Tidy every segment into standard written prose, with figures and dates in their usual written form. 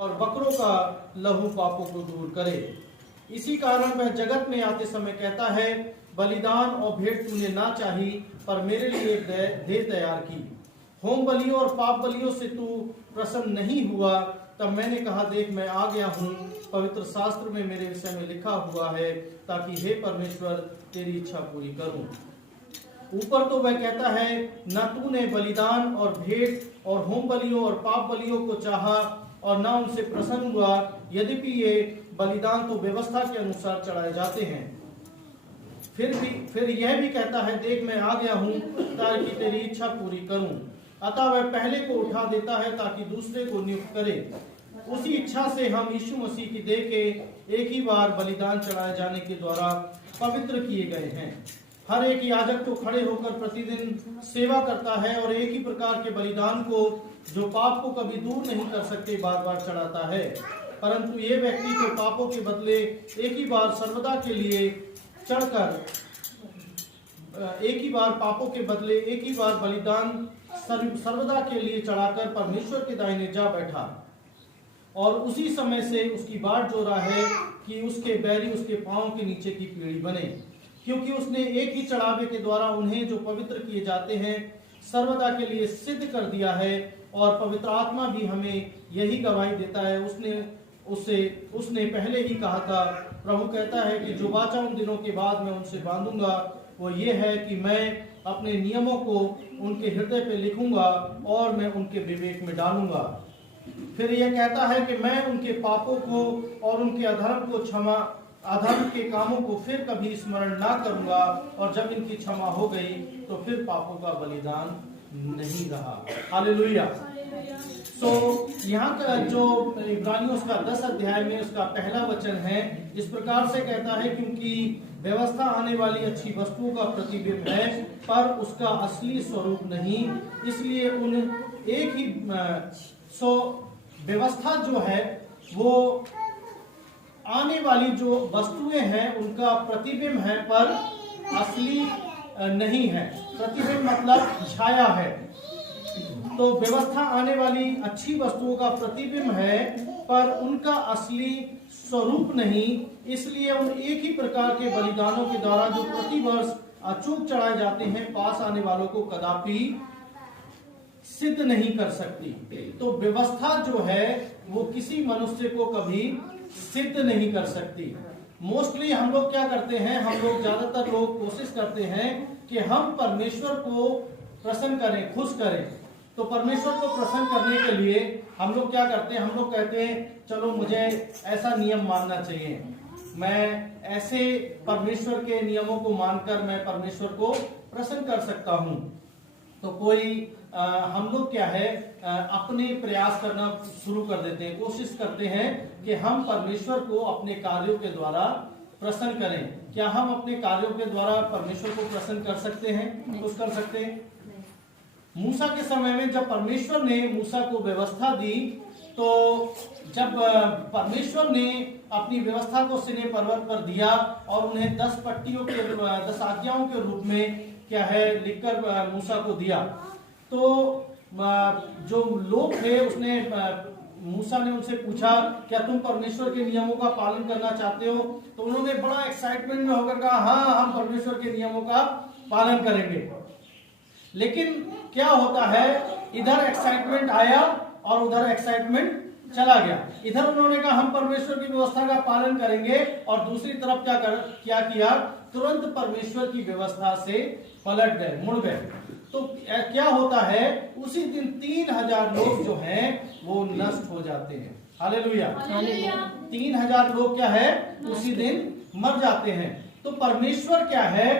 और बकरों का लहू पापों को दूर करे। इसी कारण वह जगत में आते समय कहता है, बलिदान और भेंट तूने ना चाही, पर मेरे लिए एक देह तैयार की। होम बलियों और पाप बलियों से तू प्रसन्न नहीं हुआ। तब मैंने कहा, देख मैं आ गया हूँ, पवित्र शास्त्र में मेरे विषय में लिखा हुआ है, ताकि हे परमेश्वर तेरी इच्छा पूरी करूं। ऊपर तो वह कहता है, न तूने बलिदान और भेंट और होम बलियों और पाप बलियों को चाहा और न उनसे प्रसन्न हुआ, यद्यपि ये बलिदान तो व्यवस्था के अनुसार चढ़ाए जाते हैं। फिर यह भी कहता है, देख मैं आ गया हूँ ताकि तेरी इच्छा पूरी करूं। अतः वह पहले को उठा देता है ताकि दूसरे को नियुक्त करे। उसी इच्छा से हम यीशु मसीह की देह के एक ही बार बलिदान चढ़ाए जाने के द्वारा पवित्र किए गए हैं। हर एक याजक तो खड़े होकर प्रतिदिन सेवा करता है और एक ही प्रकार के बलिदान को, जो पाप को कभी दूर नहीं कर सकते, बार बार चढ़ाता है। परंतु ये व्यक्ति तो पापों के बदले एक ही बार सर्वदा के लिए चढ़कर पापों के बदले एक ही बार बलिदान सर्वदा के लिए चढ़ाकर परमेश्वर के दाहिने जा बैठा, और उसी समय से उसकी बाट जो रहा है कि उसके बैरी उसके पांव के नीचे की पीढ़ी बने, क्योंकि उसने एक ही चढ़ावे के द्वारा उन्हें जो पवित्र किए जाते हैं सर्वदा के लिए सिद्ध कर दिया है। और पवित्र आत्मा भी हमें यही गवाही देता है। उसने पहले ही कहा था, प्रभु कहता है कि जो वाचा उन दिनों के बाद मैं उनसे बांधूंगा, वो ये है कि मैं अपने नियमों को उनके हृदय पे लिखूंगा और मैं उनके विवेक में डालूंगा। फिर यह कहता है कि मैं उनके पापों को और उनके अधर्म के कामों को फिर कभी स्मरण ना करूंगा, और जब इनकी क्षमा हो गई तो फिर पापों का बलिदान नहीं रहा। हालेलुया। यहाँ का जो इब्रानियों उसका 10 अध्याय में उसका पहला वचन है, इस प्रकार से कहता है, क्योंकि व्यवस्था आने वाली अच्छी वस्तुओं का प्रतिबिंब है, पर उसका असली स्वरूप नहीं। इसलिए उन एक ही व्यवस्था जो है वो आने वाली जो वस्तुएं हैं उनका प्रतिबिंब है, पर असली नहीं है। प्रतिबिंब मतलब छाया है। तो व्यवस्था आने वाली अच्छी वस्तुओं का प्रतिबिंब है, पर उनका असली स्वरूप नहीं। इसलिए उन एक ही प्रकार के बलिदानों के द्वारा जो प्रति वर्ष अचूक चढ़ाए जाते हैं, पास आने वालों को कदापि सिद्ध नहीं कर सकती। तो व्यवस्था जो है वो किसी मनुष्य को कभी सिद्ध नहीं कर सकती। मोस्टली हम लोग क्या करते हैं, ज्यादातर लोग कोशिश करते हैं कि हम परमेश्वर को प्रसन्न करें, खुश करें। तो परमेश्वर को प्रसन्न करने के लिए हम लोग क्या करते हैं, हम लोग कहते हैं चलो मुझे ऐसा नियम मानना चाहिए, मैं ऐसे परमेश्वर के नियमों को मानकर मैं परमेश्वर को प्रसन्न कर सकता हूं। तो हम लोग क्या है, अपने प्रयास करना शुरू कर देते हैं, कोशिश करते हैं कि हम परमेश्वर को अपने कार्यों के द्वारा प्रसन्न करें। क्या हम अपने कार्यों के द्वारा परमेश्वर को प्रसन्न कर सकते हैं? कुछ कर सकते हैं? मूसा के समय में जब परमेश्वर ने मूसा को व्यवस्था दी, तो जब परमेश्वर ने अपनी व्यवस्था को सिने पर्वत पर दिया और उन्हें 10 आज्ञाओं के रूप में क्या है लिखकर मूसा को दिया, तो जो लोग थे मूसा ने उनसे पूछा, क्या तुम परमेश्वर के नियमों का पालन करना चाहते हो? तो उन्होंने बड़ा एक्साइटमेंट में होकर कहा, हाँ हम परमेश्वर के नियमों का पालन करेंगे। लेकिन क्या होता है, इधर एक्साइटमेंट आया और उधर एक्साइटमेंट चला गया। इधर उन्होंने कहा हम परमेश्वर की व्यवस्था का पालन करेंगे, और दूसरी तरफ क्या किया, तुरंत परमेश्वर की व्यवस्था से पलट गए, मुड़ गए। तो क्या होता है, उसी दिन 3000 लोग जो हैं वो नष्ट हो जाते हैं। हालेलुया। 3000 लोग क्या है, उसी दिन मर जाते हैं। तो परमेश्वर क्या है,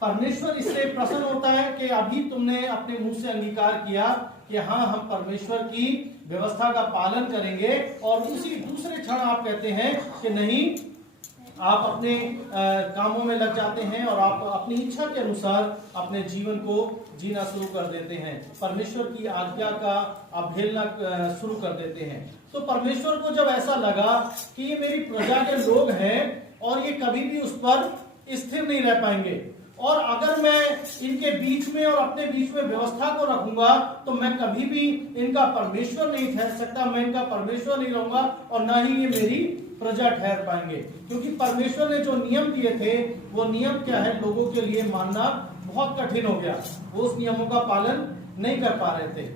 परमेश्वर इससे प्रसन्न होता है कि अभी तुमने अपने मुंह से अंगीकार किया कि हाँ हम परमेश्वर की व्यवस्था का पालन करेंगे, और उसी दूसरे क्षण आप कहते हैं कि नहीं, आप अपने कामों में लग जाते हैं और आप अपनी इच्छा के अनुसार अपने जीवन को जीना शुरू कर देते हैं, परमेश्वर की आज्ञा का अवहेलना शुरू कर देते हैं। तो परमेश्वर को जब ऐसा लगा कि ये मेरी प्रजा के लोग हैं और ये कभी भी उस पर स्थिर नहीं रह पाएंगे, और अगर मैं इनके बीच में और अपने बीच में व्यवस्था को रखूंगा तो मैं कभी भी इनका परमेश्वर नहीं ठहर सकता, मैं इनका परमेश्वर नहीं रहूंगा और ना ही ये मेरी प्रजा ठहर पाएंगे। क्योंकि परमेश्वर ने जो नियम दिए थे वो नियम क्या है, लोगों के लिए मानना बहुत कठिन हो गया, वो उस नियमों का पालन नहीं कर पा रहे थे।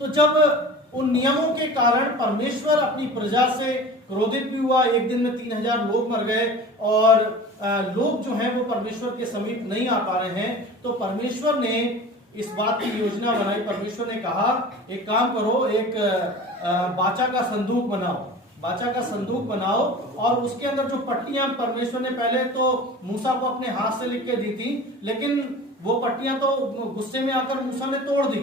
तो जब उन नियमों के कारण परमेश्वर अपनी प्रजा से क्रोधित भी हुआ, एक दिन में 3000 लोग मर गए और लोग जो हैं वो परमेश्वर के समीप नहीं आ पा रहे हैं, तो परमेश्वर ने इस बात की योजना बनाई। परमेश्वर ने कहा एक काम करो, एक बाचा का संदूक बनाओ, बाचा का संदूक बनाओ और उसके अंदर जो पट्टियां परमेश्वर ने पहले तो मूसा को अपने हाथ से लिख के दी थी, लेकिन वो पट्टियां तो गुस्से में आकर मूसा ने तोड़ दी,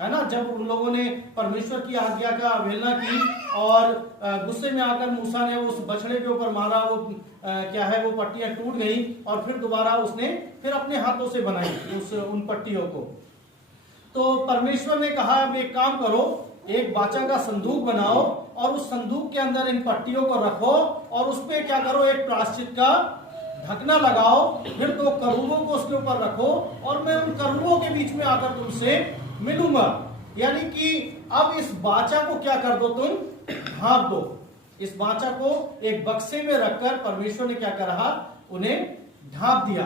है ना। जब उन लोगों ने परमेश्वर की आज्ञा का अवहेलना की और गुस्से में आकर मूसा ने उस बछड़े के ऊपर मारा, वो क्या है, वो पट्टियां टूट गई और फिर दोबारा उसने फिर अपने हाथों से बनाई उन पट्टियों को। तो परमेश्वर ने कहा अब एक काम करो, एक बाचा का संदूक बनाओ और उस संदूक के अंदर इन पट्टियों को रखो और उस पे क्या करो, एक प्रायश्चित का ढकना लगाओ, फिर 2 करूबों को उसके ऊपर रखो और मैं उन करूबों के बीच में आकर तुमसे मिलूंगा। यानी कि अब इस बाचा को क्या कर दो, तुम ढांप दो। इस बाचा को एक बक्से में रखकर परमेश्वर ने क्या करा, उन्हें ढांप दिया।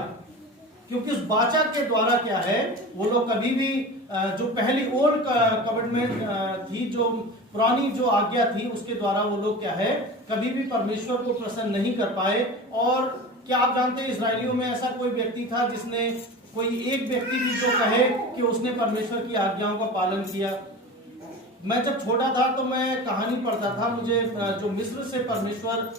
क्योंकि उस बाचा के द्वारा क्या है, वो लोग कभी भी जो पहली ओल्ड कमिटमेंट थी, जो पुरानी जो आज्ञा थी, उसके द्वारा वो लोग क्या है, कभी भी परमेश्वर को प्रसन्न नहीं कर पाए। और क्या आप जानते हैं इजरायलियों में ऐसा कोई व्यक्ति था जिसने, कोई एक व्यक्ति भी जो कहे कि उसने परमेश्वर की आज्ञाओं का पालन किया? मैं जब छोटा था तो मैं कहानी पढ़ता था, मुझे जो मिस्र से परमेश्वर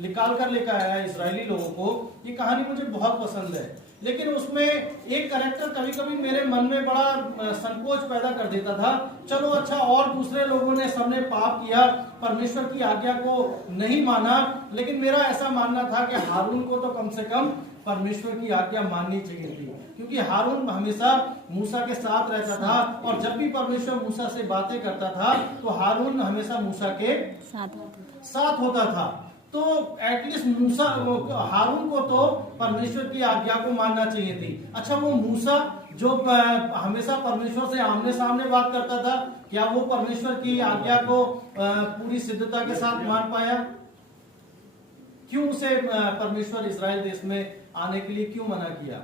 निकाल कर लेकर आया इजरायली लोगों को, ये कहानी मुझे बहुत पसंद है। लेकिन उसमें एक कैरेक्टर कभी कभी मेरे मन में बड़ा संकोच पैदा कर देता था। चलो अच्छा, और दूसरे लोगों ने सबने पाप किया, परमेश्वर की आज्ञा को नहीं माना, लेकिन मेरा ऐसा मानना था कि हारून को तो कम से कम परमेश्वर की आज्ञा माननी चाहिए थी, क्योंकि हारून हमेशा मूसा के साथ रहता था और जब भी परमेश्वर मूसा से बातें करता था तो हारून हमेशा मूसा के साथ होता था। तो एटलीस्ट मूसा, हारून को तो परमेश्वर की आज्ञा को मानना चाहिए थी। अच्छा, वो मूसा जो हमेशा परमेश्वर से आमने सामने बात करता था, क्या वो परमेश्वर की आज्ञा को पूरी सिद्धता के साथ मान पाया? क्यों उसे परमेश्वर इजराइल देश में आने के लिए क्यों मना किया?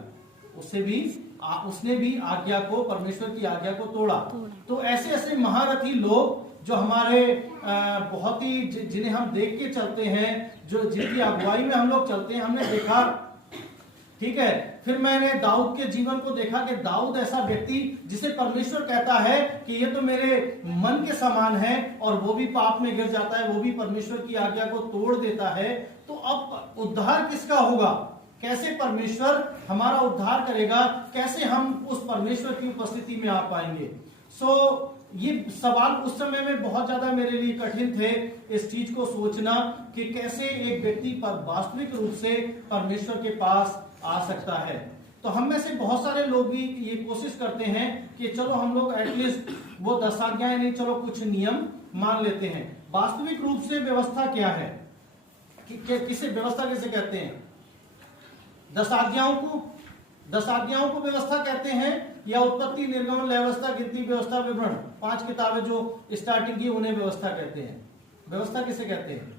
उसने भी आज्ञा को, परमेश्वर की आज्ञा को तोड़ा। तो ऐसे ऐसे महारथी लोग जो हमारे बहुत ही, जिन्हें हम देख के चलते हैं, जो जिनकी अगुवाई में हम लोग चलते हैं, हमने देखा, ठीक है। फिर मैंने दाऊद के जीवन को देखा कि दाऊद ऐसा व्यक्ति जिसे परमेश्वर कहता है कि ये तो मेरे मन के समान है, और वो भी पाप में गिर जाता है, वो भी परमेश्वर की आज्ञा को तोड़ देता है। तो अब उद्धार किसका होगा? कैसे परमेश्वर हमारा उद्धार करेगा? कैसे हम उस परमेश्वर की उपस्थिति में आ पाएंगे? ये सवाल उस समय में बहुत ज्यादा मेरे लिए कठिन थे, इस चीज को सोचना कि कैसे एक व्यक्ति पर वास्तविक रूप से परमेश्वर के पास आ सकता है। तो हम में से बहुत सारे लोग भी ये कोशिश करते हैं कि चलो हम लोग एटलीस्ट वो 10 आज्ञाएं नहीं, चलो कुछ नियम मान लेते हैं। वास्तविक रूप से व्यवस्था क्या है, किसे व्यवस्था किसे कहते हैं? 10 आज्ञाओं को व्यवस्था कहते हैं, या उत्पत्ति, निर्गमन, व्यवस्था, गिनती, व्यवस्था, विवरण, 5 किताबें जो स्टार्टिंग की, उन्हें व्यवस्था कहते हैं। व्यवस्था किसे कहते हैं?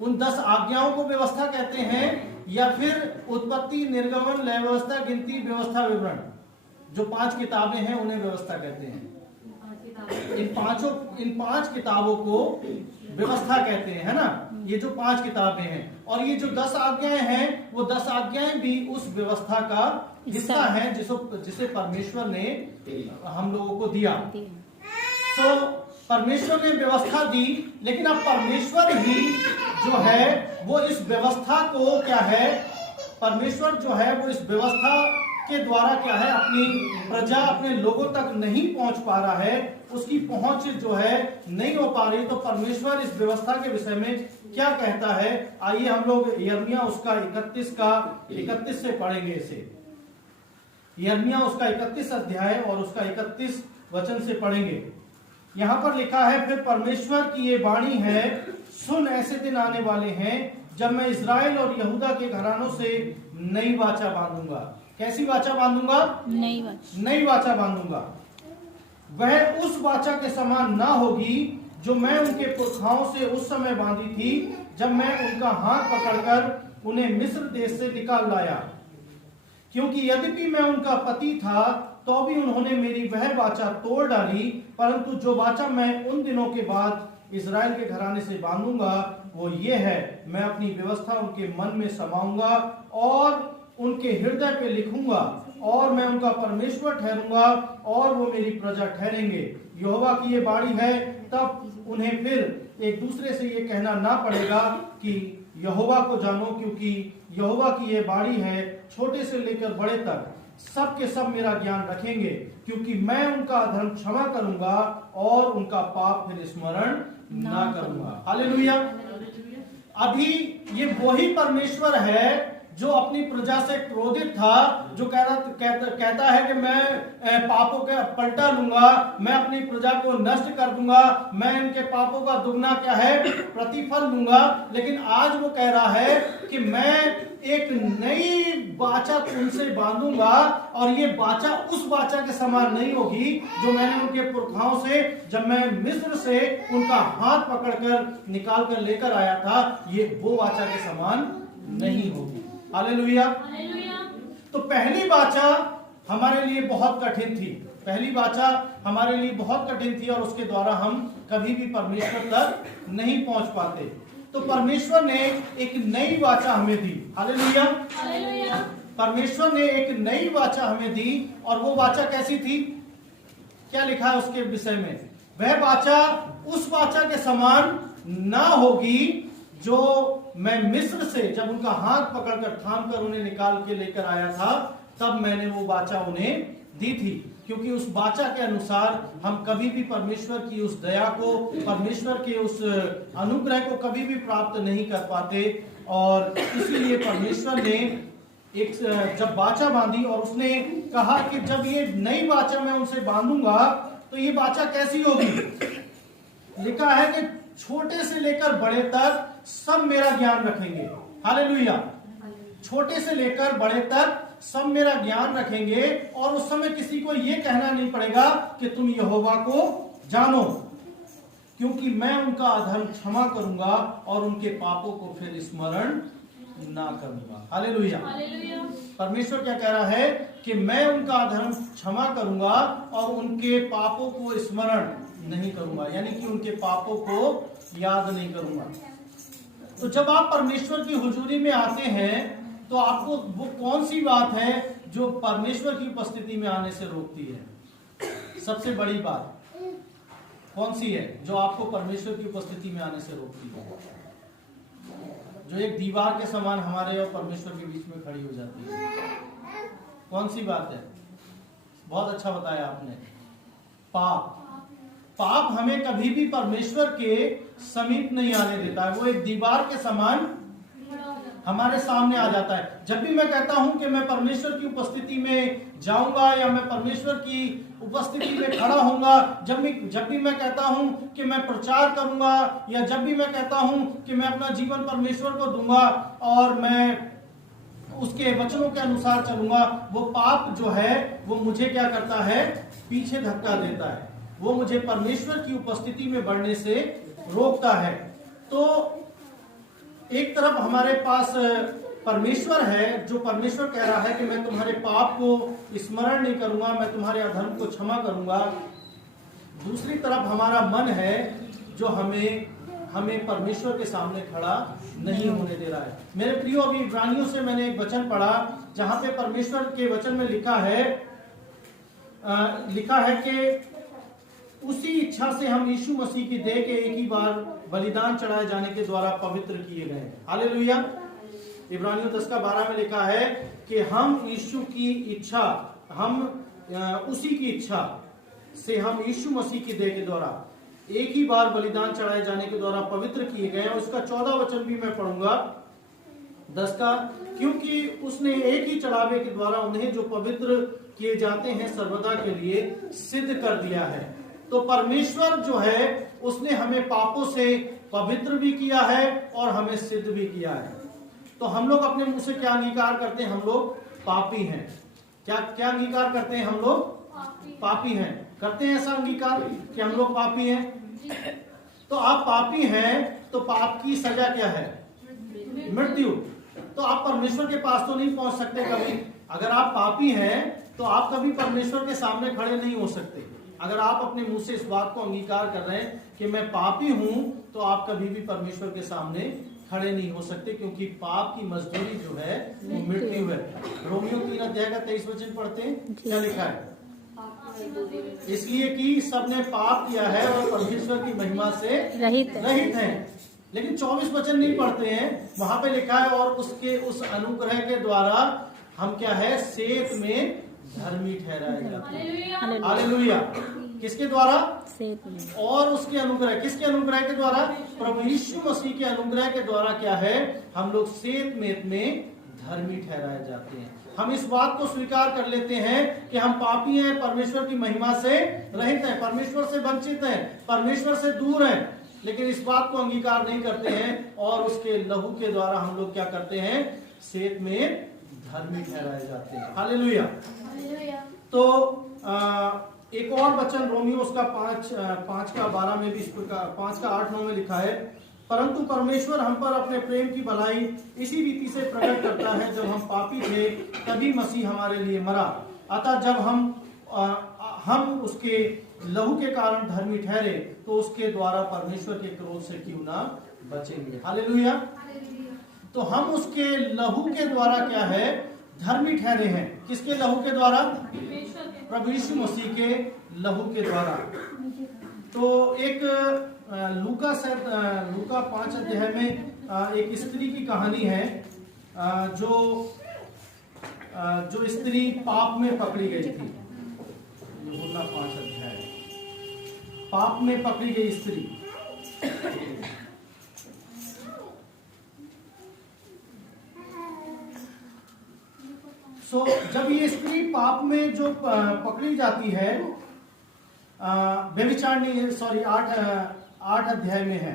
उन 10 आज्ञाओं को व्यवस्था कहते हैं, या फिर उत्पत्ति, निर्गमन, व्यवस्था, गिनती, व्यवस्था, विवरण, जो 5 किताबें हैं उन्हें व्यवस्था कहते हैं। इन 5 किताबों को व्यवस्था कहते हैं, है ना। ये जो 5 किताबें हैं, और ये जो 10 आज्ञाएं हैं, वो 10 आज्ञाएं भी उस व्यवस्था का हिस्सा है जिसे परमेश्वर ने हम लोगों को दिया। तो परमेश्वर ने व्यवस्था दी, लेकिन अब परमेश्वर ही जो है वो इस व्यवस्था को क्या है, परमेश्वर जो है वो इस व्यवस्था के द्वारा क्या है, अपनी प्रजा, अपने लोगों तक नहीं पहुंच पा रहा है, उसकी पहुंच जो है नहीं हो पा रही। तो परमेश्वर इस व्यवस्था के विषय में क्या कहता है, आइए हम लोग यिर्मयाह उसका 31 से पढ़ेंगे इसे। यिर्मयाह उसका 31 अध्याय और उसका 31 वचन से पढ़ेंगे। यहां पर लिखा है, फिर परमेश्वर की ये वाणी है, सुन, ऐसे दिन आने वाले हैं जब मैं इजराइल और यहूदा के घरानों से नई वाचा बांधूंगा। कैसी वाचा बांधूंगा? नई वाचा बांधूंगा। वह उस वाचा के समान ना होगी जो मैं उनके पुरखाओं से उस समय बांधी थी, जब मैं उनका हाथ पकड़कर उन्हें मिस्र देश से निकाल लाया। क्योंकि यद्यपि मैं उनका पति था, तो भी उन्होंने मेरी वह वाचा तोड़ डाली। परंतु जो वाचा मैं उन दिनों के बाद इजराइल के घराने से बांधूंगा वो ये है, मैं अपनी व्यवस्था उनके मन में समाऊंगा और उनके हृदय पे लिखूंगा, और मैं उनका परमेश्वर ठहरूंगा और वो मेरी प्रजा ठहरेंगे। यहोवा की ये बाणी है। तब उन्हें फिर एक दूसरे से ये कहना ना पड़ेगा कि यहोवा को जानो, क्योंकि यहोवा की ये बाणी है, छोटे से लेकर बड़े तक सब के सब मेरा ज्ञान रखेंगे, क्योंकि मैं उनका अधर्म क्षमा करूंगा और उनका पाप फिर स्मरण ना करूंगा। हालेलुया। अभी ये वही परमेश्वर है जो अपनी प्रजा से क्रोधित था, जो कहता है कि मैं पापों के पलटा लूंगा, मैं अपनी प्रजा को नष्ट कर दूंगा, मैं इनके पापों का दुगना क्या है प्रतिफल दूंगा। लेकिन आज वो कह रहा है कि मैं एक नई वाचा तुमसे बांधूंगा, और ये वाचा उस वाचा के समान नहीं होगी जो मैंने उनके पुरखाओं से, जब मैं मिस्र से उनका हाथ पकड़कर निकाल कर लेकर आया था, ये वो वाचा के समान नहीं होगी। हालेलुया। तो पहली वाचा हमारे लिए बहुत कठिन थी, पहली वाचा हमारे लिए बहुत कठिन थी, और उसके द्वारा हम कभी भी परमेश्वर तक नहीं पहुंच पाते। तो परमेश्वर ने एक नई वाचा हमें दी। हालेलुया। परमेश्वर ने एक नई वाचा हमें दी, और वो वाचा कैसी थी? क्या लिखा है उसके विषय में? वह वाचा उस वाचा के समान ना होगी जो मैं मिस्र से, जब उनका हाथ पकड़कर थाम कर उन्हें निकाल के लेकर आया था, तब मैंने वो वाचा उन्हें दी थी। क्योंकि उस वाचा के अनुसार हम कभी भी परमेश्वर की उस दया को, परमेश्वर के उस अनुग्रह को कभी भी प्राप्त नहीं कर पाते। और इसीलिए परमेश्वर ने एक जब वाचा बांधी, और उसने कहा कि जब ये नई वाचा मैं उनसे बांधूंगा तो ये वाचा कैसी होगी? लिखा है कि छोटे से लेकर बड़े तक सब मेरा ज्ञान रखेंगे। हालेलुया। छोटे से लेकर बड़े तक सब मेरा ज्ञान रखेंगे, और उस समय किसी को यह कहना नहीं पड़ेगा कि तुम यहोवा को जानो, क्योंकि मैं उनका अधर्म क्षमा करूंगा और उनके पापों को फिर स्मरण ना करूंगा। हालेलुया। परमेश्वर क्या कह रहा है कि मैं उनका अधर्म क्षमा करूंगा और उनके पापों को स्मरण नहीं करूंगा, यानी कि उनके पापों को याद नहीं करूंगा। तो जब आप परमेश्वर की हुजूरी में आते हैं तो आपको वो कौन सी बात है जो परमेश्वर की उपस्थिति में आने से रोकती है? सबसे बड़ी बात कौन सी है जो आपको परमेश्वर की उपस्थिति में आने से रोकती है? जो एक दीवार के समान हमारे और परमेश्वर के बीच में खड़ी हो जाती है। कौन सी बात है? बहुत अच्छा बताया आपने। पाप। पाप हमें कभी भी परमेश्वर के समीप नहीं आने देता है। वो एक दीवार के समान हमारे सामने आ जाता है। जब भी मैं कहता हूं कि मैं परमेश्वर की उपस्थिति में जाऊंगा या मैं परमेश्वर की उपस्थिति में खड़ा होऊंगा, जब भी मैं कहता हूं कि मैं प्रचार करूंगा, या जब भी मैं कहता हूं कि मैं अपना जीवन परमेश्वर को दूंगा और मैं उसके वचनों के अनुसार चलूंगा, वो पाप जो है वो मुझे क्या करता है? पीछे धक्का देता है। वो मुझे परमेश्वर की उपस्थिति में बढ़ने से रोकता है। तो एक तरफ हमारे पास परमेश्वर है, जो परमेश्वर कह रहा है कि मैं तुम्हारे पाप को स्मरण नहीं करूंगा, मैं तुम्हारे अधर्म को क्षमा करूंगा। दूसरी तरफ हमारा मन है जो हमें परमेश्वर के सामने खड़ा नहीं होने दे रहा है। मेरे प्रियो, अभी इब्रानियों से मैंने एक वचन पढ़ा जहां पे परमेश्वर के वचन में लिखा है कि उसी इच्छा से हम यीशु मसीह की देह के एक ही बार बलिदान चढ़ाए जाने के द्वारा पवित्र किए गए। हालेलुया। इब्रानियों 10:12 में लिखा है कि हम यीशु की इच्छा, उसी की इच्छा से हम यीशु मसीह की देह के द्वारा एक ही बार बलिदान चढ़ाए जाने के द्वारा पवित्र किए गए। और उसका 14 वचन भी मैं पढ़ूंगा 10 का, क्योंकि उसने एक ही चढ़ावे के द्वारा उन्हें जो पवित्र किए जाते हैं सर्वदा के लिए सिद्ध कर दिया है। तो परमेश्वर जो है उसने हमें पापों से पवित्र भी किया है और हमें सिद्ध भी किया है। तो हम लोग अपने मुंह से क्या अंगीकार करते हैं? हम लोग पापी हैं। क्या क्या अंगीकार करते हैं? हम लोग पापी हैं। करते हैं ऐसा अंगीकार कि हम लोग पापी हैं। तो आप पापी हैं तो पाप की सजा क्या है? मृत्यु। तो आप परमेश्वर के पास तो नहीं पहुंच सकते कभी। अगर आप पापी हैं तो आप कभी परमेश्वर के सामने खड़े नहीं हो सकते। अगर आप अपने मुंह से इस बात को अंगीकार कर रहे हैं कि मैं पापी हूं, तो आप कभी भी परमेश्वर के सामने खड़े नहीं हो सकते, क्योंकि पाप की मजदूरी जो है वो मृत्यु है। रोमियो 3:23 पढ़ते हैं, क्या लिखा है? इसलिए कि सबने पाप किया है और परमेश्वर की महिमा से रहित हैं। लेकिन 24 वचन नहीं पढ़ते हैं। वहां पे लिखा है और उसके उस अनुग्रह के द्वारा हम क्या है? सेत में धर्मी ठहराए जाते हैं। हालेलुया। किसके द्वारा? सेत में। और उसके अनुग्रह, किसके अनुग्रह के द्वारा? प्रभु यीशु मसीह के अनुग्रह के द्वारा क्या है? हम लोग सेत में धर्मी ठहराए जाते हैं। हम इस बात को स्वीकार कर लेते हैं कि हम पापी हैं, परमेश्वर की महिमा से रहित हैं, परमेश्वर से वंचित हैं, परमेश्वर से दूर हैं, लेकिन इस बात को अंगीकार नहीं करते हैं और उसके लहू के द्वारा हम लोग क्या करते हैं? सेत में धर्मी ठहराए जाते हैं। हालेलुया। तो एक और वचन रोमियो उसका 5:12 में भी इस प्रकार 5:8-9 में लिखा है, परंतु परमेश्वर हम पर अपने प्रेम की भलाई इसी रीति से प्रकट करता है, जब हम पापी थे तभी मसीह हमारे लिए मरा। अतः जब हम उसके लहू के कारण धर्मी ठहरे तो उसके द्वारा परमेश्वर के क्रोध से क्यों ना बचेंगे। हालेलुया। तो हम उसके लहू के द्वारा क्या है? धर्मी ठहरे हैं। किसके लहू के द्वारा? प्रभु यीशु मसीह के लहू के द्वारा। तो एक लूका 5 अध्याय में एक स्त्री की कहानी है, जो स्त्री पाप में पकड़ी गई थी। लूका 5 अध्याय, पाप में पकड़ी गई स्त्री। जब ये स्त्री पाप में जो पकड़ी जाती है, व्यभिचारिणी 8 अध्याय में है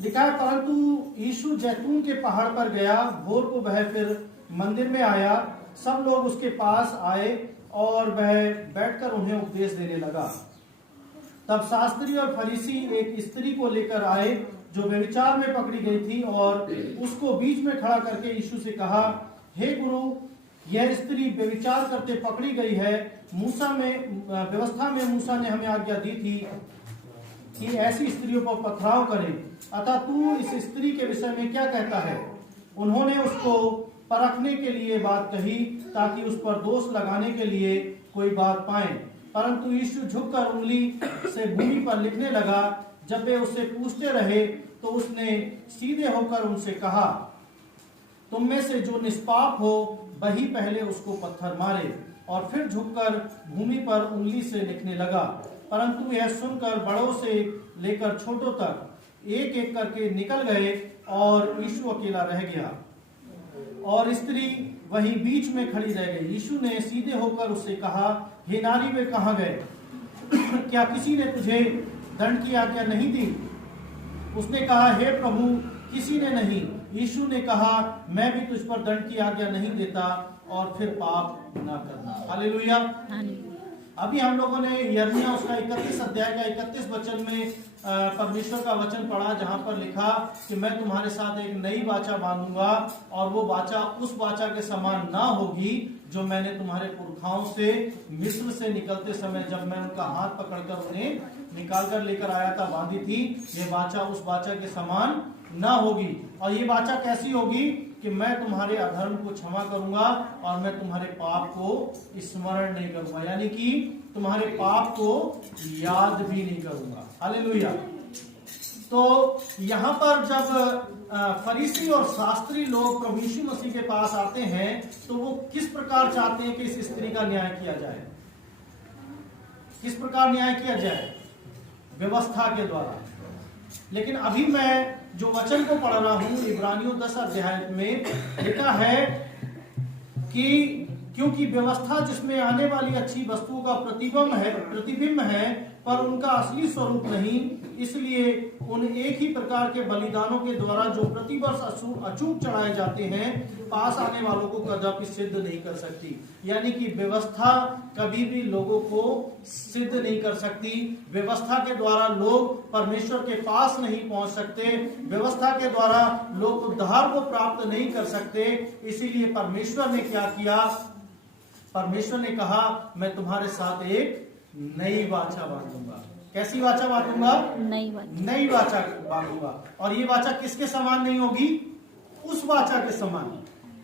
लिखा है, परंतु यीशु जैतून के पहाड़ पर गया। भोर को वह फिर मंदिर में आया। सब लोग उसके पास आए और वह बैठकर उन्हें उपदेश देने लगा। तब शास्त्री और फरीसी एक स्त्री को लेकर आए जो व्यभिचार में पकड़ी गई थी, और उसको बीच में खड़ा करके यीशु से कहा, हे गुरु, यह स्त्री व्यभिचार करते पकड़ी गई है। व्यवस्था में मूसा ने हमें आज्ञा दी थी कि ऐसी स्त्रियों पर पथराव करें, अतः तू इस स्त्री के विषय में क्या कहता है? उन्होंने उसको परखने के लिए बात कही ताकि उस पर दोष लगाने के लिए कोई बात पाए। परंतु यीशु झुककर उंगली से भूमि पर लिखने लगा। जब वे उससे पूछते रहे तो उसने सीधे होकर उनसे कहा, तुम में से जो निष्पाप हो वही पहले उसको पत्थर मारे। और फिर झुककर भूमि पर उंगली से लिखने लगा। परंतु यह सुनकर बड़ों से लेकर छोटों तक एक एक करके निकल गए और यीशु अकेला रह गया और स्त्री वहीं बीच में खड़ी रह गई। यीशु ने सीधे होकर उससे कहा, हे नारी, वे कहाँ गए? क्या किसी ने तुझे दंड की आज्ञा नहीं दी? उसने कहा, हे प्रभु, किसी ने नहीं। यीशु ने कहा, मैं भी तुझ पर दंड की आज्ञा नहीं देता, और फिर पाप ना करना। हालेलुया। अभी हम लोगों ने यिर्मयाह उसका 31 अध्याय का 31 वचन में परमेश्वर का वचन पढ़ा, जहां पर लिखा कि मैं तुम्हारे साथ एक नई वाचा बांधूंगा और वो वाचा उस वाचा के समान ना होगी जो मैंने तुम्हारे पुरखाओं से मिस्र से निकलते समय, जब मैं उनका हाथ पकड़कर उन्हें निकाल कर लेकर आया था, बांधी थी। ये वाचा उस वाचा के समान ना होगी। और ये वाचा कैसी होगी कि मैं तुम्हारे अधर्म को क्षमा करूंगा और मैं तुम्हारे पाप को स्मरण नहीं करूंगा, यानी कि तुम्हारे पाप को याद भी नहीं करूंगा। हालेलुया। तो यहाँ पर जब फरीसी और शास्त्री लोग प्रभु यीशु मसीह के पास आते हैं तो वो किस प्रकार चाहते हैं कि इस स्त्री का न्याय किया जाए? किस प्रकार न्याय किया जाए? व्यवस्था के द्वारा। लेकिन अभी मैं जो वचन को पढ़ रहा हूं, इब्रानियों 10 अध्याय में लिखा है कि क्योंकि व्यवस्था जिसमें आने वाली अच्छी वस्तुओं का प्रतिबिंब है, पर उनका असली स्वरूप नहीं, इसलिए उन एक ही प्रकार के बलिदानों के द्वारा जो प्रतिवर्ष अचूक चढ़ाए जाते हैं पास आने वालों को कदापि सिद्ध नहीं कर सकती। यानी कि व्यवस्था कभी भी लोगों को सिद्ध नहीं कर सकती। व्यवस्था के द्वारा लोग परमेश्वर के पास नहीं पहुंच सकते, व्यवस्था के द्वारा लोग उद्धार को प्राप्त नहीं कर सकते। इसीलिए परमेश्वर ने क्या किया? परमेश्वर ने कहा मैं तुम्हारे साथ एक नई वाचा बांधूंगा। कैसी वाचा बांधूंगा? नई वाचा बांधूंगा। और ये वाचा किसके समान नहीं होगी? उस वाचा के समान,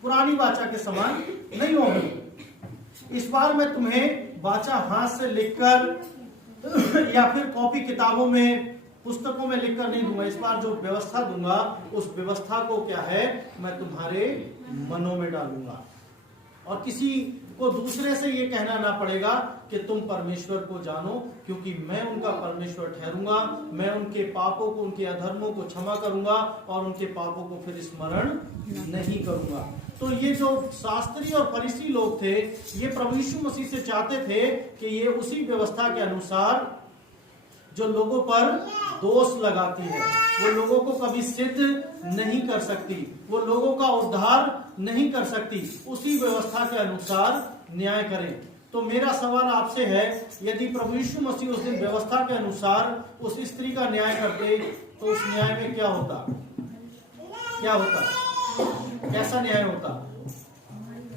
पुरानी वाचा के समान नहीं होगी। इस बार मैं तुम्हें वाचा हाथ से लिखकर या फिर कॉपी किताबों में, पुस्तकों में लिखकर नहीं दूंगा। इस बार जो व्यवस्था दूंगा उस व्यवस्था को क्या है, मैं तुम्हारे मनों में डालूंगा। और किसी को दूसरे से ये कहना ना पड़ेगा कि तुम परमेश्वर को जानो, क्योंकि मैं उनका परमेश्वर ठहरूंगा। मैं उनके पापों को, उनके अधर्मों को क्षमा करूंगा और उनके पापों को फिर स्मरण नहीं करूंगा। तो ये जो शास्त्री और फरीसी लोग थे, ये प्रभु यीशु मसीह से चाहते थे कि ये उसी व्यवस्था के अनुसार जो लोगों पर दोष लगाती है, वो लोगों को कभी सिद्ध नहीं कर सकती, वो लोगों का उद्धार नहीं कर सकती, उसी व्यवस्था के अनुसार न्याय करें। तो मेरा सवाल आपसे है, यदि प्रभु यीशु मसीह उस दिन व्यवस्था के अनुसार उस स्त्री का न्याय करते तो उस न्याय में क्या होता? क्या होता? कैसा न्याय होता?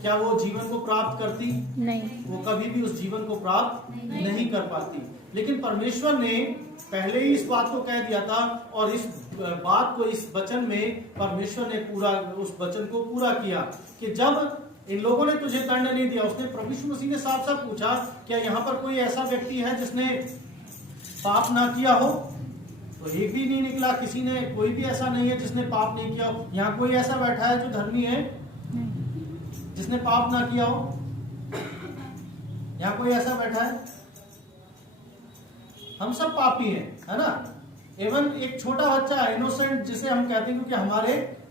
क्या वो जीवन को प्राप्त करती? नहीं, वो कभी भी उस जीवन को प्राप्त नहीं कर पाती। लेकिन परमेश्वर ने पहले ही इस बात को कह दिया था, और इस बात को, इस वचन में परमेश्वर ने पूरा उस वचन को पूरा किया कि जब इन लोगों ने तुझे दंड नहीं दिया, उसने प्रभु यीशु मसीह ने साफ साफ पूछा, क्या यहाँ पर कोई ऐसा व्यक्ति है जिसने पाप ना किया हो? तो एक भी नहीं निकला। किसी ने, कोई भी ऐसा नहीं है जिसने पाप नहीं किया हो। यहाँ कोई ऐसा बैठा है जो धर्मी है जिसने पाप ना किया हो? यहाँ कोई ऐसा बैठा है? हम सब पापी हैं, है ना। एवं एक छोटा बच्चा इनोसेंट जिसे हम कहते हैं, क्योंकि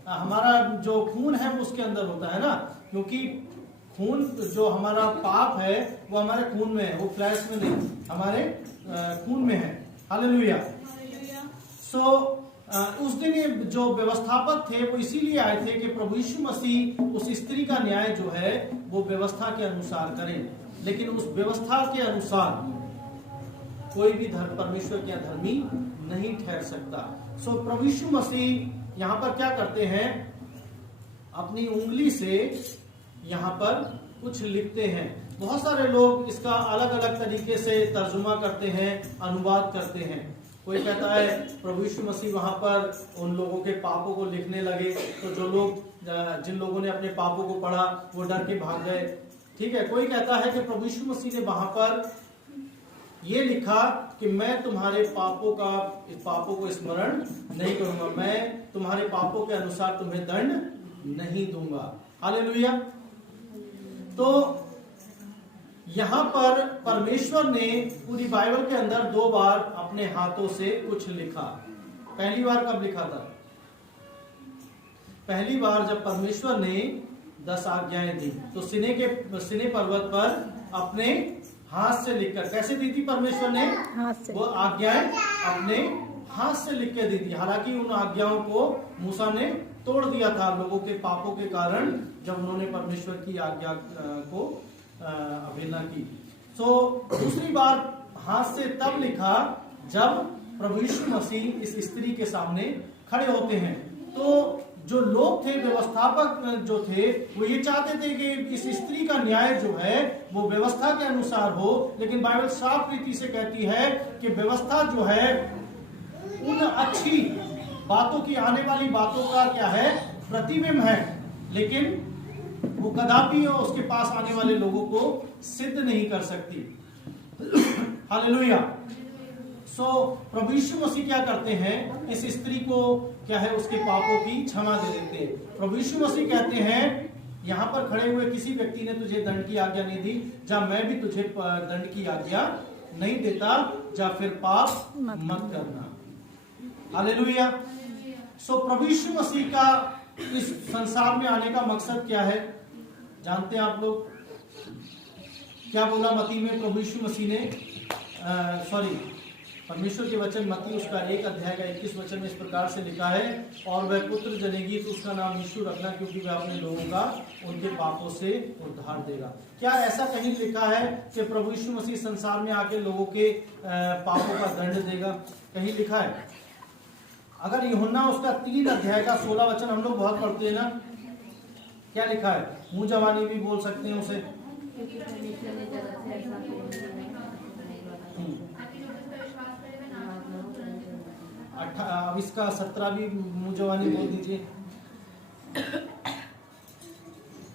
हमारा जो खून है वो उसके अंदर होता है ना, क्योंकि खून जो हमारा पाप है वो हमारे खून में है, वो फ्लैश में नहीं, हमारे खून में है। हालेलुया। सो उस दिन जो व्यवस्थापक थे वो इसीलिए आए थे कि प्रभु यीशु मसीह उस स्त्री का न्याय जो है वो व्यवस्था के अनुसार करें। लेकिन उस व्यवस्था के अनुसार कोई भी परमेश्वर के धर्मी नहीं ठहर सकता। सो प्रभु यीशु मसीह यहाँ पर क्या करते हैं? अपनी उंगली से यहाँ पर कुछ लिखते हैं। बहुत सारे लोग इसका अलग अलग तरीके से तर्जुमा करते हैं, अनुवाद करते हैं। कोई कहता है प्रभु यीशु मसीह वहां पर उन लोगों के पापों को लिखने लगे, तो जो लोग, जिन लोगों ने अपने पापों को पढ़ा वो डर के भाग गए। ठीक है। कोई कहता है कि प्रभु यीशु मसीह ने वहां पर ये लिखा कि मैं तुम्हारे पापों को स्मरण नहीं करूंगा, मैं तुम्हारे पापों के अनुसार तुम्हें दंड नहीं दूंगा। हालेलुया। तो यहां पर परमेश्वर ने पूरी बाइबल के अंदर 2 बार अपने हाथों से कुछ लिखा। पहली बार कब लिखा था? पहली बार जब परमेश्वर ने 10 आज्ञाएं दी, तो सिने पर्वत पर अपने हाथ से लिखकर। कैसे दी थी परमेश्वर ने? हाथ से। वो आज्ञाएं अपने हाथ से लिख के दी थी। हालांकि उन आज्ञाओं को मूसा ने तोड़ दिया था लोगों के पापों के कारण, जब उन्होंने परमेश्वर की आज्ञा को अवहेलना की। तो दूसरी बार हाथ से तब लिखा जब प्रभु यीशु मसीह इस स्त्री के सामने खड़े होते हैं। तो जो लोग थे, व्यवस्थापक जो थे, वो ये चाहते थे कि इस स्त्री का न्याय जो है वो व्यवस्था के अनुसार हो। लेकिन बाइबल साफ रीति से कहती है कि व्यवस्था जो है उन अच्छी बातों की, आने वाली बातों का क्या है? प्रतिबिंब है। लेकिन वो कदापि उसके पास आने वाले लोगों को सिद्ध नहीं कर सकती। हालेलुया। सो प्रभु यीशु मसीह क्या करते हैं? इस स्त्री को क्या है, उसके पापों की क्षमा दे देते हैं। प्रभु यीशु मसीह कहते हैं, यहाँ पर खड़े हुए किसी व्यक्ति ने तुझे दंड की आज्ञा नहीं दी, जा मैं भी तुझे दंड की आज्ञा नहीं देता, जा फिर पाप मत करना। हालेलुया। सो प्रभु यीशु मसीह का इस संसार में आने का मकसद क्या है? जानते हैं आप लोग? क्या बोला मत्ती में प्रभु यीशु मसीह ने? परमेश्वर के वचन मत्ती उसका 1 अध्याय का 21 वचन में इस प्रकार से लिखा है, और वह पुत्र जनेगी तो उसका नाम यीशु रखना, क्योंकि वह अपने लोगों का उनके पापों से उद्धार देगा। क्या ऐसा कहीं लिखा है कि प्रभु यीशु मसीह संसार में आके लोगों के पापों का दंड देगा? कहीं लिखा है? अगर यूहन्ना उसका 3 अध्याय का 16 वचन हम लोग बहुत पढ़ते हैं ना, क्या लिखा है? मुंह जवानी भी बोल सकते हैं उसे। अब इसका 17 भी मुंह जवानी बोल दीजिए।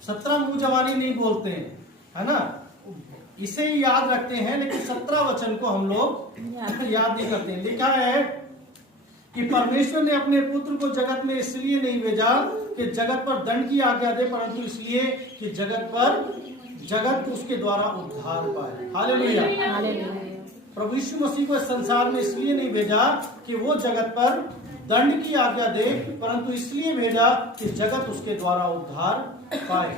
17 मुंह जवानी नहीं बोलते हैं, है ना, इसे ही याद रखते हैं, लेकिन 17 वचन को हम लोग याद नहीं करते हैं। लिखा है कि परमेश्वर ने अपने पुत्र को जगत में इसलिए नहीं भेजा कि जगत पर दंड की आज्ञा दे, परंतु इसलिए कि जगत उसके द्वारा उद्धार पाए। हालेलुया। प्रभु यीशु मसीह को इस संसार में इसलिए नहीं भेजा कि वो जगत पर दंड की आज्ञा दे, परंतु इसलिए भेजा कि जगत उसके द्वारा उद्धार पाए।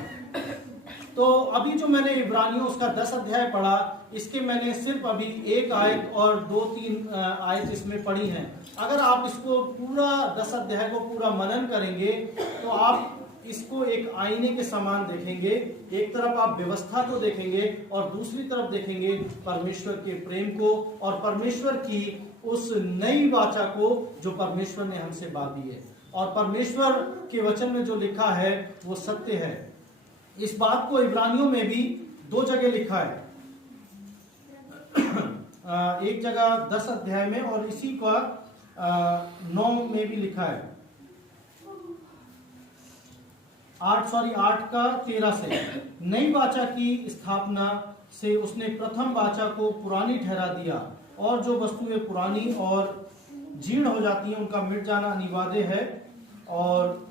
तो अभी जो मैंने इब्रानियों उसका 10 अध्याय पढ़ा, इसके मैंने सिर्फ अभी 1 आयत और 2-3 आयत इसमें पढ़ी हैं। अगर आप इसको पूरा 10 अध्याय को पूरा मनन करेंगे तो आप इसको एक आईने के समान देखेंगे। एक तरफ आप व्यवस्था को देखेंगे और दूसरी तरफ देखेंगे परमेश्वर के प्रेम को और परमेश्वर की उस नई वाचा को जो परमेश्वर ने हमसे बांधी है। और परमेश्वर के वचन में जो लिखा है वो सत्य है। इस बात को इब्रानियों में भी 2 जगह लिखा है, एक जगह 10 अध्याय में और इसी का 9 में भी लिखा है। 8 का 13 से, नई वाचा की स्थापना से उसने प्रथम वाचा को पुरानी ठहरा दिया, और जो वस्तुएं पुरानी और जीर्ण हो जाती हैं उनका मिट जाना अनिवार्य है। और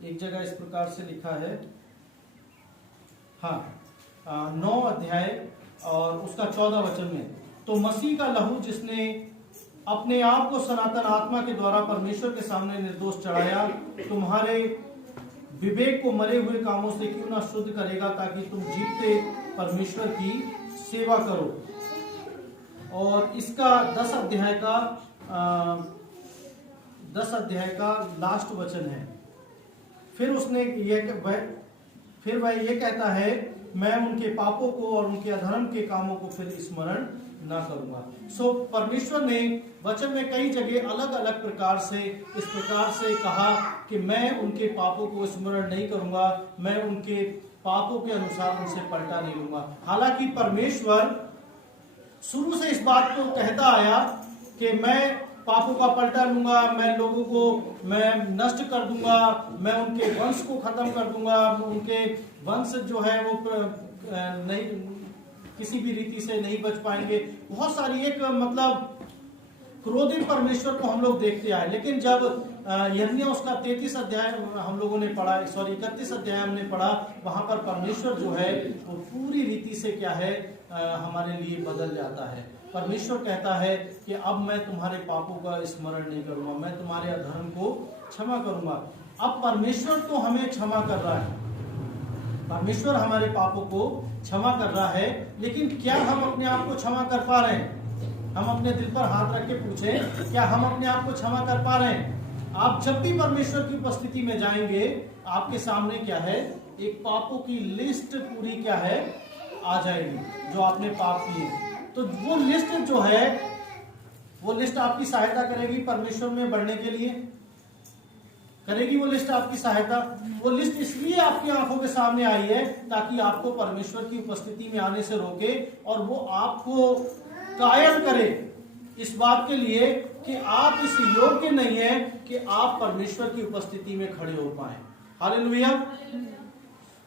एक जगह इस प्रकार से लिखा है, 9 अध्याय और उसका 14 वचन में, तो मसीह का लहू जिसने अपने आप को सनातन आत्मा के द्वारा परमेश्वर के सामने निर्दोष चढ़ाया, तुम्हारे विवेक को मरे हुए कामों से क्यों ना शुद्ध करेगा, ताकि तुम जीते परमेश्वर की सेवा करो। और इसका 10 अध्याय का लास्ट वचन है। फिर वह ये कहता है, मैं उनके पापों को और उनके अधर्म के कामों को फिर स्मरण ना करूंगा। सो परमेश्वर ने वचन में कई जगह अलग अलग प्रकार से इस प्रकार से कहा कि मैं उनके पापों को स्मरण नहीं करूंगा, मैं उनके पापों के अनुसार उनसे पलटा नहीं लूंगा। हालांकि परमेश्वर शुरू से इस बात को कहता आया कि मैं पापों का पलटा लूंगा, मैं लोगों को मैं नष्ट कर दूंगा, मैं उनके वंश को खत्म कर दूंगा, उनके वंश जो है वो नहीं किसी भी रीति से नहीं बच पाएंगे। बहुत सारी एक मतलब क्रोधित परमेश्वर को हम लोग देखते आए। लेकिन जब यिर्मयाह उसका 33 अध्याय हम लोगों ने पढ़ा, 31 अध्याय हमने पढ़ा, वहां पर परमेश्वर जो है वो पूरी रीति से क्या है हमारे लिए बदल जाता है। परमेश्वर कहता है कि अब मैं तुम्हारे पापों का स्मरण नहीं करूंगा, मैं तुम्हारे अधर्म को क्षमा करूंगा। अब परमेश्वर तो हमें क्षमा कर रहा है, परमेश्वर हमारे पापों को क्षमा कर रहा है, लेकिन क्या हम अपने आप को क्षमा कर पा रहे हैं? हम अपने दिल पर हाथ रख के पूछें, क्या हम अपने आप को क्षमा कर पा रहे हैं? आप जब भी परमेश्वर की उपस्थिति में जाएंगे, आपके सामने क्या है, एक पापों की लिस्ट पूरी क्या है आ जाएगी जो आपने पाप किए। तो वो लिस्ट जो है वो लिस्ट आपकी सहायता करेगी परमेश्वर में बढ़ने के लिए, करेगी वो लिस्ट आपकी सहायता। वो लिस्ट इसलिए आपकी आंखों के सामने आई है ताकि आपको परमेश्वर की उपस्थिति में आने से रोके और वो आपको कायल करे इस बात के लिए कि आप इस योग्य नहीं है कि आप परमेश्वर की उपस्थिति में खड़े हो पाए। हालेलुया।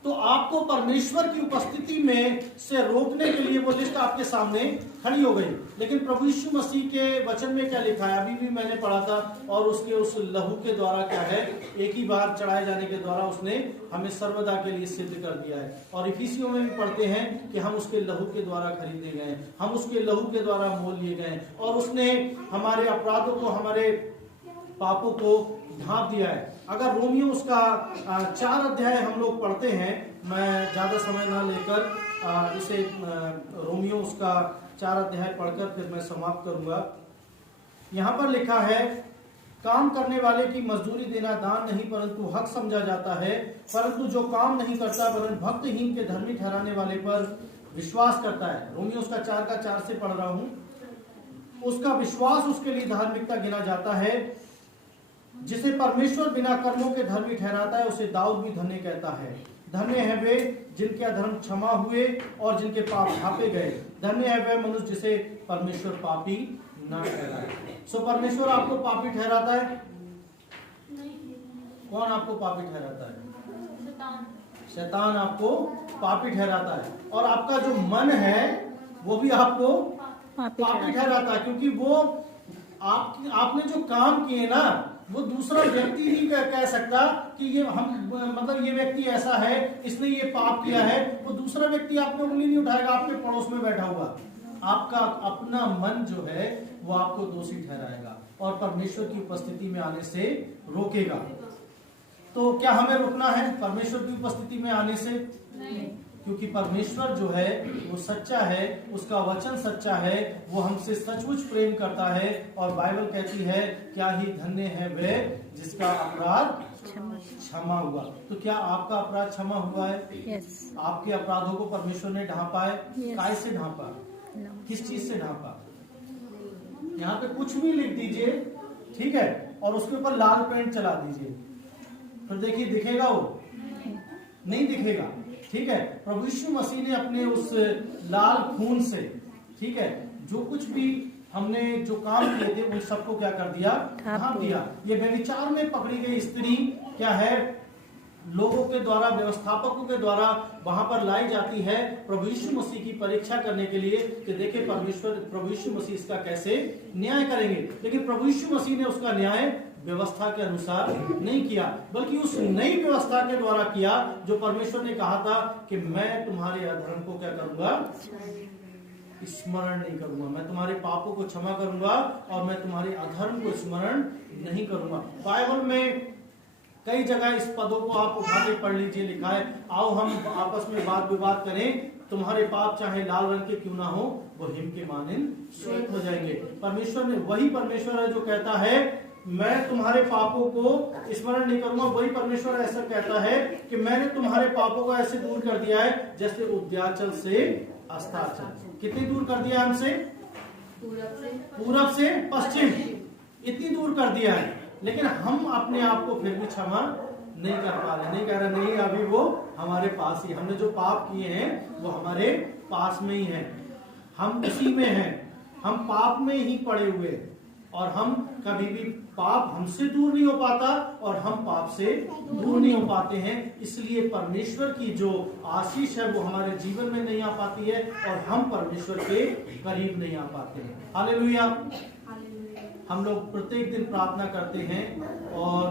तो आपको परमेश्वर की उपस्थिति में से रोकने के लिए वो लिस्ट आपके सामने खड़ी हो गई। लेकिन प्रभु यीशु मसीह के वचन में क्या लिखा है, अभी भी मैंने पढ़ा था, और उसके उस लहू के द्वारा क्या है, एक ही बार चढ़ाए जाने के द्वारा उसने हमें सर्वदा के लिए सिद्ध कर दिया है। और इफिसियों में भी पढ़ते हैं कि हम उसके लहू के द्वारा खरीदे गए, हम उसके लहू के द्वारा मोल लिए गए, और उसने हमारे अपराधों को, हमारे पापों को ढांप दिया है। अगर रोमियो उसका 4 अध्याय हम लोग पढ़ते हैं, मैं ज्यादा समय ना लेकर इसे रोमियो उसका 4 अध्याय पढ़कर फिर मैं समाप्त करूंगा। यहाँ पर लिखा है, काम करने वाले की मजदूरी देना दान नहीं परंतु हक समझा जाता है, परंतु जो काम नहीं करता वरन भक्तहीन के धर्मी ठहराने वाले पर विश्वास करता है। रोमियो उसका 4 से पढ़ रहा हूं। उसका विश्वास उसके लिए धार्मिकता गिना जाता है। जिसे परमेश्वर बिना कर्मों के धर्मी ठहराता है उसे दाऊद भी धन्य कहता है। धन्य है वे जिनके अधर्म क्षमा हुए और जिनके पाप ढांपे गए। धन्य है वह मनुष्य जिसे परमेश्वर पापी ना ठहराए। सो परमेश्वर आपको पापी ठहराता है? कौन आपको पापी ठहराता है? शैतान आपको पापी ठहराता है। और आपका जो मन है वो भी आपको पापी ठहराता है, क्योंकि वो आपने जो काम किए ना, वो दूसरा व्यक्ति नहीं कह सकता कि ये हम मतलब ये व्यक्ति ऐसा है, इसने ये पाप किया है। वो दूसरा व्यक्ति आप पे उंगली नहीं उठाएगा, आपके पड़ोस में बैठा हुआ। आपका अपना मन जो है वो आपको दोषी ठहराएगा और परमेश्वर की उपस्थिति में आने से रोकेगा। तो क्या हमें रुकना है परमेश्वर की उपस्थिति में आने से? नहीं। क्योंकि परमेश्वर जो है वो सच्चा है, उसका वचन सच्चा है, वो हमसे सचमुच प्रेम करता है। और बाइबल कहती है, क्या ही धन्य है वह जिसका अपराध क्षमा हुआ। तो क्या आपका अपराध क्षमा हुआ है? yes. आपके अपराधों को परमेश्वर ने ढांपा है? yes. काय से ढांपा? किस चीज से ढांपा? यहाँ पे कुछ भी लिख दीजिए, ठीक है, और उसके ऊपर लाल पेंट चला दीजिए, तो देखिए दिखेगा? वो नहीं दिखेगा, ठीक है। प्रभु यीशु मसीह ने अपने उस लाल खून से, ठीक है, जो कुछ भी हमने जो काम किए थे उन सबको क्या कर दिया? ढांप दिया। ये व्यभिचार में पकड़ी गई स्त्री क्या है? लोगों के द्वारा, व्यवस्थापकों के द्वारा वहां पर लाई जाती है प्रभु यीशु मसीह की परीक्षा करने के लिए कि देखे प्रभु यीशु मसीह इसका कैसे न्याय करेंगे। लेकिन प्रभु यीशु मसीह ने उसका न्याय व्यवस्था के अनुसार नहीं किया, बल्कि उस नई व्यवस्था के द्वारा किया जो परमेश्वर ने कहा था कि मैं तुम्हारे अधर्म को क्या करूंगा? स्मरण नहीं करूंगा। मैं तुम्हारे पापों को क्षमा करूंगा और मैं तुम्हारे अधर्म को स्मरण नहीं करूंगा। बाइबल में कई जगह इस पदों को आप उठा के पढ़ लीजिए, लिखा है, आओ हम आपस में वाद विवाद करें, तुम्हारे पाप चाहे लाल रंग के क्यों ना हो वो हिम के मानिंद श्वेत हो जाएंगे। परमेश्वर ने, वही परमेश्वर है जो कहता है मैं तुम्हारे पापों को स्मरण नहीं करूंगा। वही परमेश्वर ऐसा कहता है कि मैंने तुम्हारे पापों को ऐसे दूर कर दिया है जैसे उद्याचल से अस्ताचल। कितनी दूर कर दिया हमसे? पूरब से पश्चिम, इतनी दूर कर दिया है। लेकिन हम अपने आप को फिर भी क्षमा नहीं कर पा रहे, नहीं कह रहे नहीं अभी वो हमारे पास ही, हमने जो पाप किए हैं वो हमारे पास में ही है, हम उसी में हैं, हम पाप में ही पड़े हुए और हम कभी भी पाप हमसे दूर नहीं हो पाता और हम पाप से दूर नहीं हो पाते हैं। इसलिए परमेश्वर की जो आशीष है वो हमारे जीवन में नहीं आ पाती है और हम परमेश्वर के करीब नहीं आ पाते हैं। हालेलुया। हम लोग प्रत्येक दिन प्रार्थना करते हैं और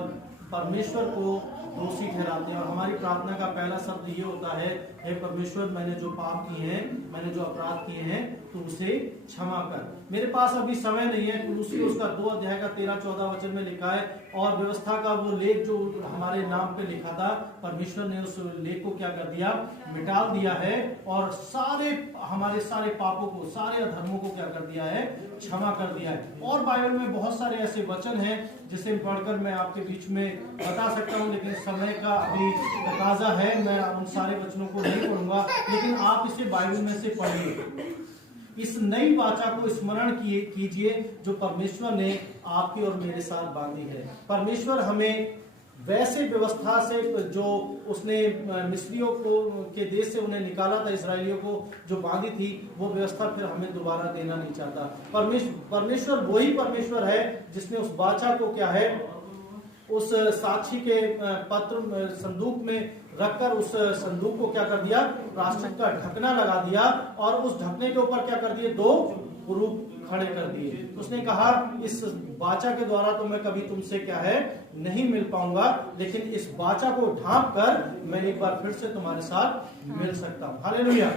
परमेश्वर को दोषी ठहराते हैं और हमारी प्रार्थना का पहला शब्द ये होता है, हे परमेश्वर मैंने जो पाप किए हैं, मैंने जो अपराध किए हैं तो उसे क्षमा कर। मेरे पास अभी समय नहीं है, कुलुसी उसका 2 अध्याय का 13-14 वचन में लिखा है और व्यवस्था का वो लेख जो हमारे नाम पे लिखा था, परमेश्वर ने उस लेख को क्या कर दिया? मिटा दिया है और हमारे सारे पापों को, सारे अधर्मों को क्या कर दिया है? क्षमा कर दिया है। और बाइबल में बहुत सारे ऐसे वचन हैं जिसे पढ़कर मैं आपके बीच में बता सकता हूँ, लेकिन समय का अभी तकाजा है, मैं उन सारे वचनों को नहीं पढ़ूंगा। लेकिन आप इसे बाइबल में से पढ़िए, इस नई वाचा को स्मरण कीजिए जो परमेश्वर ने आपकी और मेरे साथ बांधी है। परमेश्वर हमें वैसे व्यवस्था से जो उसने मिस्रियों को के देश से उन्हें निकाला था, इसराइलियों को जो बांधी थी, वो व्यवस्था फिर हमें दोबारा देना नहीं चाहता। परमेश्वर वही परमेश्वर है जिसने उस वाचा को क्या है, उस साक्षी के पत्र संदूक में रखकर उस संदूक को क्या कर दिया? प्रायश्चित का ढकना लगा दिया और उस ढकने के ऊपर क्या कर दिए? 2 कुरूप खड़े कर दिए। उसने कहा इस वाचा के द्वारा तो मैं कभी तुमसे क्या है नहीं मिल पाऊंगा, लेकिन इस वाचा को ढांप कर मैं एक बार फिर से तुम्हारे साथ मिल सकता हूँ। हालेलुया।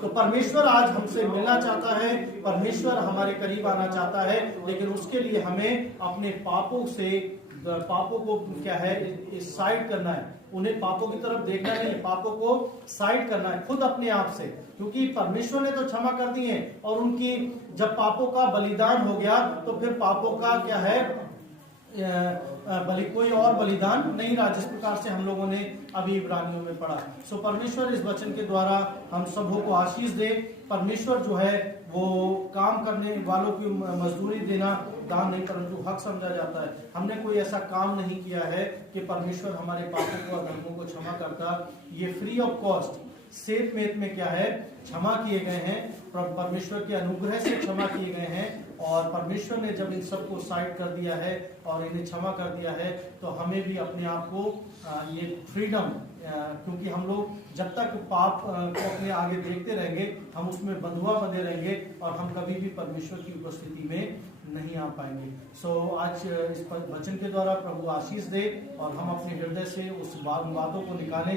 तो परमेश्वर आज हमसे मिलना चाहता है, परमेश्वर हमारे करीब आना चाहता है, लेकिन उसके लिए हमें अपने पापों से पापों को क्या है इस साइड करना है, उन्हें पापों की तरफ देखना नहीं, पापों को साइड करना है खुद अपने आप से, क्योंकि परमेश्वर ने तो क्षमा कर दी है। और उनकी जब पापों का बलिदान हो गया तो फिर पापों का क्या है कोई और बलिदान नहीं रहा, जिस प्रकार से हम लोगों ने अभी इब्रानियों में पढ़ा। सो परमेश्वर इस वचन के द्वारा हम सबों को आशीष दे। परमेश्वर जो है वो काम करने वालों की मजदूरी देना दान नहीं परंतु हक समझा जाता है। हमने कोई ऐसा काम नहीं किया है कि परमेश्वर हमारे पापों को और धर्मों को क्षमा करता, ये फ्री ऑफ कॉस्ट सेत मेत में क्या है क्षमा किए गए हैं, परमेश्वर के अनुग्रह से क्षमा किए गए हैं। और परमेश्वर ने जब इन सबको साइड कर दिया है और इन्हें क्षमा कर दिया है तो हमें भी अपने आप को ये फ्रीडम, क्योंकि हम लोग जब तक पाप को अपने आगे देखते रहेंगे हम उसमें बंधुआ बंधे रहेंगे और हम कभी भी परमेश्वर की उपस्थिति में नहीं आ पाएंगे। सो आज इस वचन के द्वारा प्रभु आशीष दे और हम अपने हृदय से उस बातों को निकालें